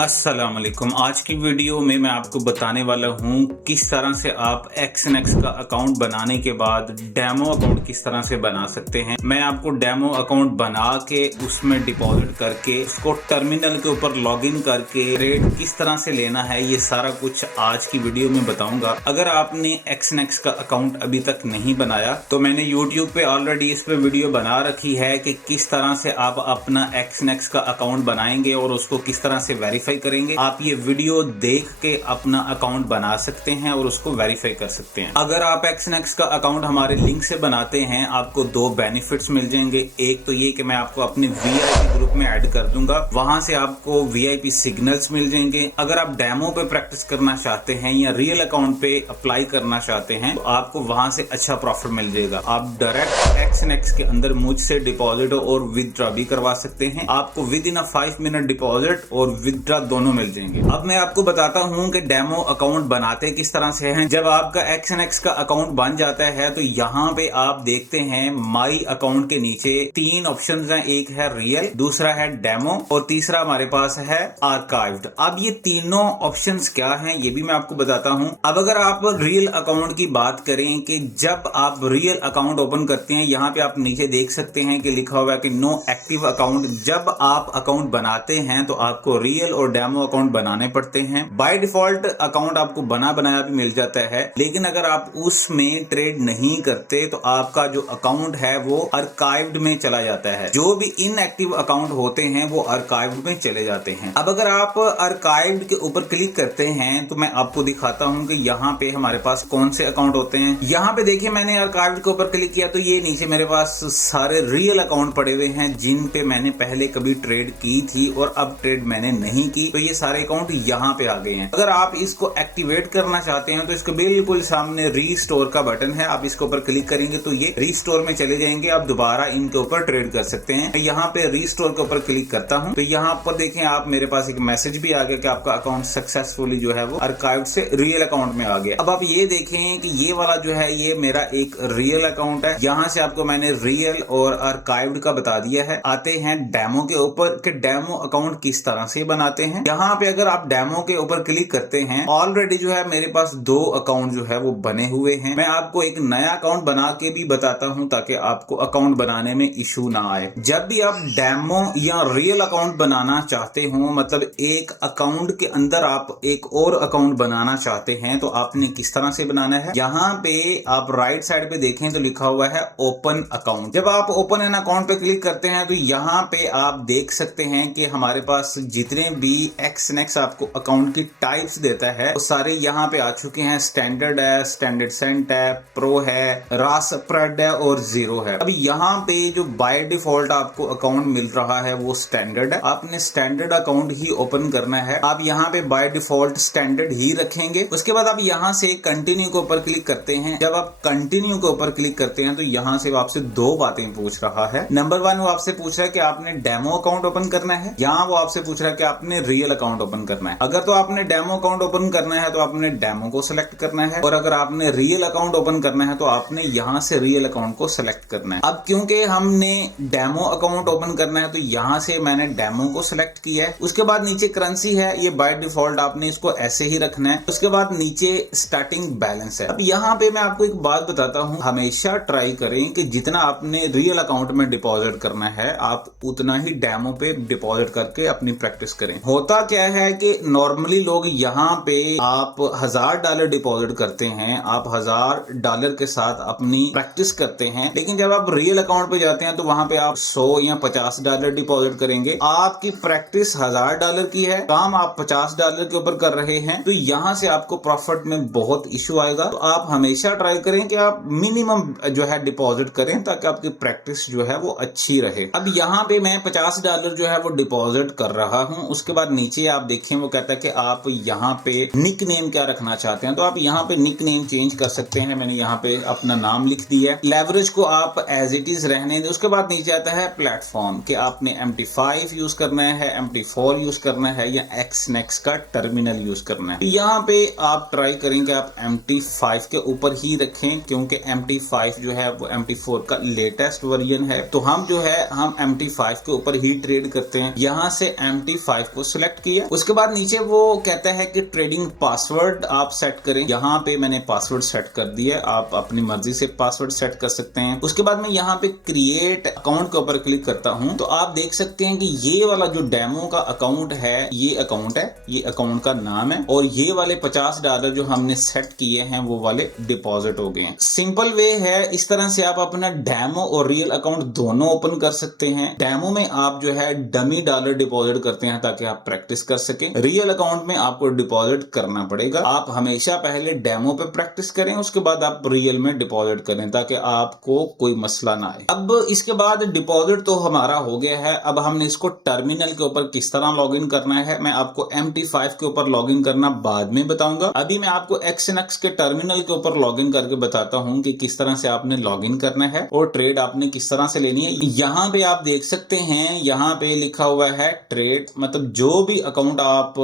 अस्सलाम वालेकुम। आज की वीडियो में मैं आपको बताने वाला हूँ किस तरह से आप XNX का अकाउंट बनाने के बाद डेमो अकाउंट किस तरह से बना सकते हैं। मैं आपको डेमो अकाउंट बना के उसमें डिपॉजिट करके उसको टर्मिनल के ऊपर लॉगिन करके ट्रेड किस तरह से लेना है, ये सारा कुछ आज की वीडियो में बताऊंगा। अगर आपने XNX का अकाउंट अभी तक नहीं बनाया तो मैंने YouTube पे ऑलरेडी इस पे वीडियो बना रखी है कि किस तरह से आप अपना XNX का अकाउंट बनाएंगे और उसको किस तरह से वेरीफाई करेंगे। आप ये वीडियो देख के अपना अकाउंट बना सकते हैं और उसको वेरीफाई कर सकते हैं। अगर आप XNX का अकाउंट हमारे लिंक से बनाते हैं आपको दो बेनिफिट्स मिल जाएंगे। एक तो ये कि मैं आपको अपने VIP ग्रुप में ऐड कर दूंगा, वहां से आपको VIP सिग्नल्स मिल जाएंगे। अगर आप डेमो पे प्रैक्टिस करना चाहते हैं या रियल अकाउंट पे अप्लाई करना चाहते हैं तो आपको वहां से अच्छा प्रॉफिट मिल जाएगा। आप डायरेक्ट XNX के अंदर मुझसे डिपॉजिट और विदड्रॉ भी करवा सकते हैं। आपको विद इन 5 मिनट डिपॉजिट और विदड्रॉ दोनों मिल जाएंगे। अब मैं आपको बताता हूं कि डेमो अकाउंट बनाते किस तरह से हैं। जब आपका XNX का अकाउंट बन जाता है तो यहाँ पे आप देखते हैं माई अकाउंट के नीचे 3 ऑप्शंस हैं। एक है रियल, दूसरा है डेमो और तीसरा हमारे पास है आर्काइव्ड। अब ये तीनों ऑप्शंस क्या हैं ये भी मैं आपको बताता हूं। अब अगर आप रियल अकाउंट की बात करें कि जब आप रियल अकाउंट ओपन करते हैं, यहाँ पे आप नीचे देख सकते हैं कि लिखा हुआ है कि नो एक्टिव अकाउंट। जब आप अकाउंट बनाते हैं तो आपको रियल और डेमो अकाउंट बनाने पड़ते हैं। बाय डिफॉल्ट अकाउंट आपको बना बनाया भी मिल जाता है, लेकिन अगर आप उसमें ट्रेड नहीं करते तो आपका जो अकाउंट है वो आर्काइव्ड में चला जाता है। जो भी इनएक्टिव अकाउंट होते हैं वो आर्काइव्ड में चले जाते हैं। अब अगर आप आर्काइव्ड के ऊपर क्लिक करते हैं तो मैं आपको दिखाता हूं कि यहाँ पे हमारे पास कौन से अकाउंट होते हैं। यहाँ पे देखिए मैंने आर्काइव्ड के ऊपर क्लिक किया तो ये नीचे मेरे पास सारे रियल अकाउंट पड़े हुए हैं जिन पे मैंने पहले कभी ट्रेड की थी और अब ट्रेड मैंने नहीं की, तो ये सारे अकाउंट यहाँ पे आ गए हैं। अगर आप इसको एक्टिवेट करना चाहते हैं तो इसको बिल्कुल सामने रीस्टोर का बटन है, आप इसके ऊपर क्लिक करेंगे तो ये रीस्टोर में चले जाएंगे। आप दोबारा इनके ऊपर ट्रेड कर सकते हैं। यहाँ पे रीस्टोर के ऊपर क्लिक करता हूँ तो यहाँ पर देखें आप, मेरे पास एक मैसेज भी आ गया कि आपका अकाउंट सक्सेसफुली जो है वो आर्काइव से रियल अकाउंट में आ गया। अब आप ये देखें कि ये वाला जो है ये मेरा एक रियल अकाउंट है। यहाँ से आपको मैंने रियल और आर्काइव्ड का बता दिया है। आते हैं डेमो के ऊपर कि डेमो अकाउंट किस तरह से बनाते हैं। यहाँ पे अगर आप डेमो के ऊपर क्लिक करते हैं, ऑलरेडी जो है मेरे पास 2 अकाउंट जो है वो बने हुए हैं। मैं आपको एक नया अकाउंट बना के भी बताता हूं ताकि आपको अकाउंट बनाने में इशू ना आए। जब भी आप डेमो या रियल अकाउंट बनाना चाहते हो, मतलब एक अकाउंट के अंदर आप एक और अकाउंट बनाना चाहते हैं, तो आपने किस तरह से बनाना है। यहाँ पे आप राइट साइड पे देखें तो लिखा हुआ है ओपन अकाउंट। जब आप ओपन एन अकाउंट पे क्लिक करते हैं तो यहाँ पे आप देख सकते हैं कि हमारे पास जितने भी XNX आपको अकाउंट की टाइप्स देता है वो सारे यहाँ पे आ चुके हैं। स्टैंडर्ड है, स्टैंडर्ड सेंट है, प्रो है, रा स्प्रेड है और जीरो है। अभी यहाँ पे जो बाय डिफॉल्ट आपको अकाउंट मिल रहा है वो स्टैंडर्ड है। आपने स्टैंडर्ड अकाउंट ही ओपन करना है। आप यहाँ पे बाय डिफॉल्ट स्टैंडर्ड ही रखेंगे। उसके बाद आप यहाँ से कंटिन्यू के ऊपर क्लिक करते हैं। जब आप कंटिन्यू के ऊपर क्लिक करते हैं तो यहाँ से वो आपसे 2 बातें पूछ रहा है। नंबर 1 वो आपसे पूछ रहा है कि आपने डेमो अकाउंट ओपन करना है, यहाँ वो आपसे पूछ रहा है कि आपने रियल अकाउंट ओपन करना है। अगर तो आपने डेमो अकाउंट ओपन करना है तो आपने डेमो को सिलेक्ट करना है, और अगर आपने रियल अकाउंट ओपन करना है तो आपने यहाँ से रियल अकाउंट को सिलेक्ट करना है। अब क्योंकि हमने डेमो अकाउंट ओपन करना है तो यहाँ से मैंने डेमो को सिलेक्ट किया है। उसके बाद नीचे करेंसी है, ये बाय डिफॉल्ट आपने इसको ऐसे ही रखना है। उसके बाद नीचे स्टार्टिंग बैलेंस है। अब यहाँ पे मैं आपको एक बात बताता हूँ, हमेशा ट्राई करें कि जितना आपने रियल अकाउंट में डिपॉजिट करना है आप उतना ही डेमो पे डिपॉजिट करके अपनी प्रैक्टिस करें। होता क्या है कि नॉर्मली लोग यहाँ पे आप $1000 डिपॉजिट करते हैं, आप $1000 के साथ अपनी प्रैक्टिस करते हैं, लेकिन जब आप रियल अकाउंट पे जाते हैं तो वहां पे आप $100 या $50 डिपॉजिट करेंगे। आपकी प्रैक्टिस $1000 की है, काम आप $50 के ऊपर कर रहे हैं, तो यहाँ से आपको प्रॉफिट में बहुत इशू आएगा। तो आप हमेशा ट्राई करें कि आप मिनिमम जो है डिपॉजिट करें ताकि आपकी प्रैक्टिस जो है वो अच्छी रहे। अब यहाँ पे मैं $50 जो है वो डिपॉजिट कर रहा हूँ। उसके बाद नीचे आप देखें वो कहता है कि आप यहाँ पे निक नेम क्या रखना चाहते हैं, तो आप यहाँ पे निक नेम चेंज कर सकते हैं। मैंने यहाँ पे अपना नाम लिख दिया है। लेवरेज को आप एज इट इज रहने दें। उसके बाद नीचे आता है प्लेटफॉर्म कि आपने MT5 यूज करना है, MT4 यूज करना है या XNX का टर्मिनल यूज करना है। तो यहाँ पे आप ट्राई करें कि आप MT5 के ऊपर ही रखें, क्योंकि MT5 जो है वो MT4 का लेटेस्ट वर्जन है। तो हम जो है हम MT5 के ऊपर ही ट्रेड करते हैं। यहाँ से MT5 को सिलेक्ट किया। उसके बाद नीचे वो कहता है कि ट्रेडिंग पासवर्ड आप सेट करें। यहाँ पे मैंने पासवर्ड सेट कर दिया, आप अपनी मर्जी से पासवर्ड सेट कर सकते हैं। उसके बाद मैं यहाँ पे क्रिएट अकाउंट के ऊपर क्लिक करता हूँ तो आप देख सकते हैं कि ये वाला जो डेमो का अकाउंट है, ये अकाउंट है, ये अकाउंट का नाम है और ये वाले $50 जो हमने सेट किए हैं वो वाले डिपॉजिट हो गए हैं। सिंपल वे है, इस तरह से आप अपना डेमो और रियल अकाउंट दोनों ओपन कर सकते हैं। डेमो में आप जो है डमी डॉलर डिपॉजिट करते हैं ताकि आप प्रैक्टिस कर सकें। रियल अकाउंट में आपको डिपॉजिट करना पड़ेगा। आप हमेशा पहले डेमो पे प्रैक्टिस करें, उसके बाद आप रियल में डिपॉजिट करें ताकि आपको कोई मसला ना आए। अब इसके बाद डिपॉजिट तो हमारा हो गया है। अब हमने इसको टर्मिनल के ऊपर किस तरह लॉगिन करना है, मैं आपको MT5 के ऊपर लॉगिन करना बाद में बताऊंगा। अभी मैं आपको XNX के टर्मिनल के ऊपर लॉगिन करके बताता हूं कि किस तरह से आपने लॉगिन करना है और ट्रेड आपने किस तरह से लेनी है। यहाँ पे आप देख सकते हैं, यहाँ पे लिखा हुआ है ट्रेड, मतलब जो भी अकाउंट आप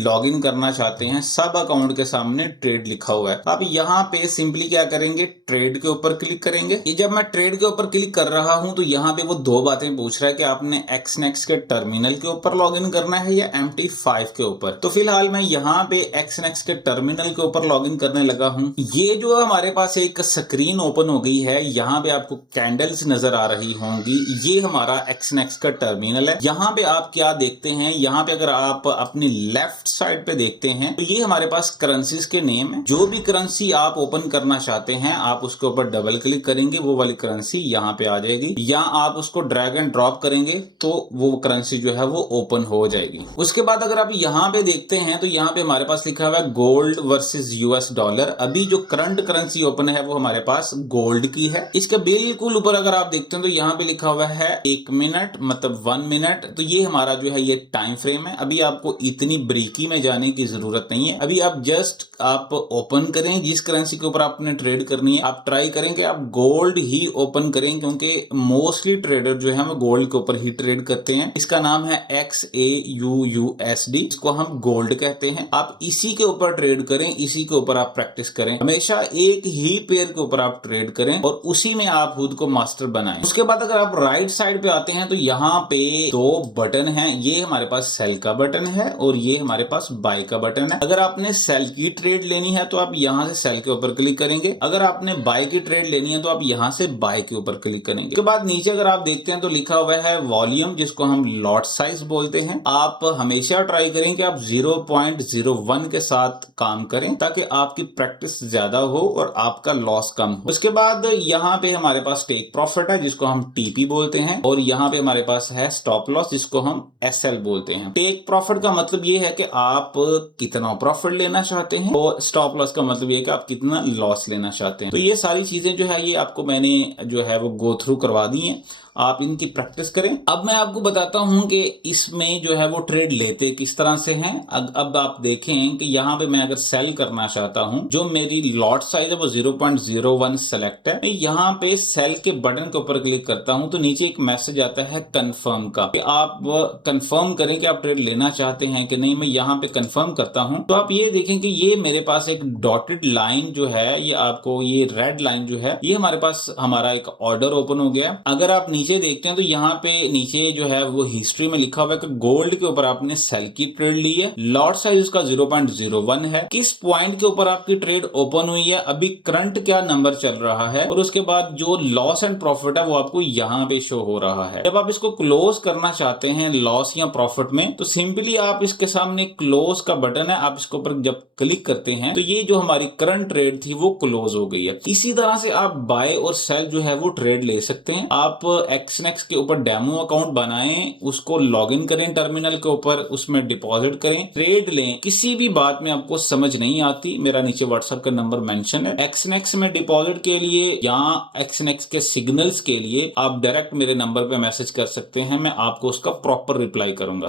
लॉगिन करना चाहते हैं सब अकाउंट के सामने ट्रेड लिखा हुआ है। आप यहाँ पे सिंपली क्या करेंगे, ट्रेड के ऊपर क्लिक करेंगे। जब मैं ट्रेड के ऊपर क्लिक कर रहा हूं तो यहाँ पे वो दो बातें पूछ रहा है कि आपने XNX के टर्मिनल के ऊपर लॉगिन करना है या MT5 के ऊपर। तो फिलहाल मैं यहाँ पे XNX के टर्मिनल के ऊपर लॉगिन करने लगा हूँ। ये जो हमारे पास एक स्क्रीन ओपन हो गई है, यहाँ पे आपको कैंडल्स नजर आ रही होंगी, ये हमारा XNX का टर्मिनल है। यहाँ पे आप क्या देखते हैं, यहाँ पे अगर आप अपनी लेफ्ट साइड पे देखते हैं तो ये हमारे पास करेंसीज के नेम है। जो भी करेंसी आप ओपन करना चाहते हैं आप उसके ऊपर डबल क्लिक करेंगे, वो वाली करेंसी यहाँ पे आ जाएगी, या आप उसको ड्रैग एंड ड्रॉप करेंगे तो वो करेंसी जो है वो ओपन हो जाएगी। उसके बाद अगर आप यहाँ पे देखते हैं तो यहाँ पे हमारे पास लिखा हुआ है गोल्ड वर्सेस US डॉलर। अभी जो करंट करेंसी ओपन है वो हमारे पास गोल्ड की है। इसके बिल्कुल ऊपर अगर आप देखते हैं तो यहाँ पे लिखा हुआ है 1 मिनट, मतलब 1 मिनट। तो ये हमारा जो है ये टाइम फ्रेम है। अभी आपको इतनी ब्रीकी में जाने की जरूरत नहीं है। अभी आप जस्ट आप ओपन करें जिस करेंसी के ऊपर आपने ट्रेड करनी है, आप ट्राई करें कि आप गोल्ड ही ओपन करें, क्योंकि मोस्टली ट्रेडर जो है वो गोल्ड के ऊपर ही ट्रेड करते हैं। इसका नाम है XAUUSD, इसको हम गोल्ड कहते हैं। आप इसी के ऊपर ट्रेड करें, इसी के ऊपर आप प्रैक्टिस करें। हमेशा एक ही पेयर के ऊपर आप ट्रेड करें और उसी में आप खुद को मास्टर बनाएं। उसके बाद अगर आप राइट साइड पे आते हैं तो यहाँ पे दो बटन हैं। ये हमारे पास सेल का बटन है और ये हमारे पास बाय का बटन है। अगर आपने सेल की ट्रेड लेनी है तो आप यहाँ से सेल के ऊपर क्लिक करेंगे। अगर आपने बाय की ट्रेड लेनी है तो आप यहाँ से बाय के ऊपर क्लिक करेंगे। उसके बाद नीचे अगर आप देखते हैं तो लिखा हुआ है वॉल्यूम, जिसको हम लॉट साइज बोलते हैं। आप हमेशा ट्राई करें कि आप 0.01 के साथ काम करें ताकि आपकी प्रैक्टिस ज्यादा हो और आपका लॉस कम हो। उसके बाद यहाँ पे हमारे पास टेक प्रॉफिट है जिसको हम TP बोलते हैं और यहाँ पे हमारे पास है स्टॉप लॉस जिसको हम SL बोलते हैं। टेक प्रॉफिट का मतलब ये है कि आप कितना प्रॉफिट लेना चाहते हैं और स्टॉप लॉस का मतलब ये है कि आप कितना लॉस लेना चाहते हैं। तो ये सारी चीजें जो है ये आपको मैंने जो है वो गो थ्रू करवा दी है, आप इनकी प्रैक्टिस करें। अब मैं आपको बताता हूं कि इसमें जो है वो ट्रेड लेते किस तरह से हैं। अब आप देखें कि यहाँ पे मैं अगर सेल करना चाहता हूं, जो मेरी लॉट साइज है वो 0.01 सेलेक्ट है। मैं यहाँ पे सेल के बटन के ऊपर क्लिक करता हूं तो नीचे एक मैसेज आता है कंफर्म का, कि आप कंफर्म करें कि आप ट्रेड लेना चाहते हैं कि नहीं। मैं यहाँ पे कंफर्म करता हूं तो आप ये देखें कि ये मेरे पास एक डॉटेड लाइन जो है, ये आपको ये रेड लाइन जो है, ये हमारे पास हमारा एक ऑर्डर ओपन हो गया। अगर आप नीचे देखते हैं तो यहाँ पे नीचे जो है वो हिस्ट्री में लिखा हुआ है कि गोल्ड के ऊपर आपने सेल की ट्रेड ली है, लॉट साइज उसका 0.01 है, किस पॉइंट के ऊपर आपकी ट्रेड ओपन हुई है, अभी करंट क्या नंबर चल रहा है, और उसके बाद जो लॉस एंड प्रॉफिट है वो आपको यहाँ पे शो हो रहा है। जब आप इसको क्लोज करना चाहते हैं लॉस या प्रॉफिट में, तो सिंपली आप इसके सामने क्लोज का बटन है, आप इसके ऊपर जब क्लिक करते हैं तो ये जो हमारी करंट ट्रेड थी वो क्लोज हो गई है। इसी तरह से आप बाय और सेल जो है वो ट्रेड ले सकते हैं। आप XNX के ऊपर डेमो अकाउंट बनाएं, उसको लॉगिन करें टर्मिनल के ऊपर, उसमें डिपॉजिट करें, ट्रेड लें। किसी भी बात में आपको समझ नहीं आती, मेरा नीचे व्हाट्सएप का नंबर मेंशन है। XNX में डिपॉजिट के लिए या XNX के सिग्नल्स के लिए आप डायरेक्ट मेरे नंबर पे मैसेज कर सकते हैं, मैं आपको उसका प्रॉपर रिप्लाई करूंगा।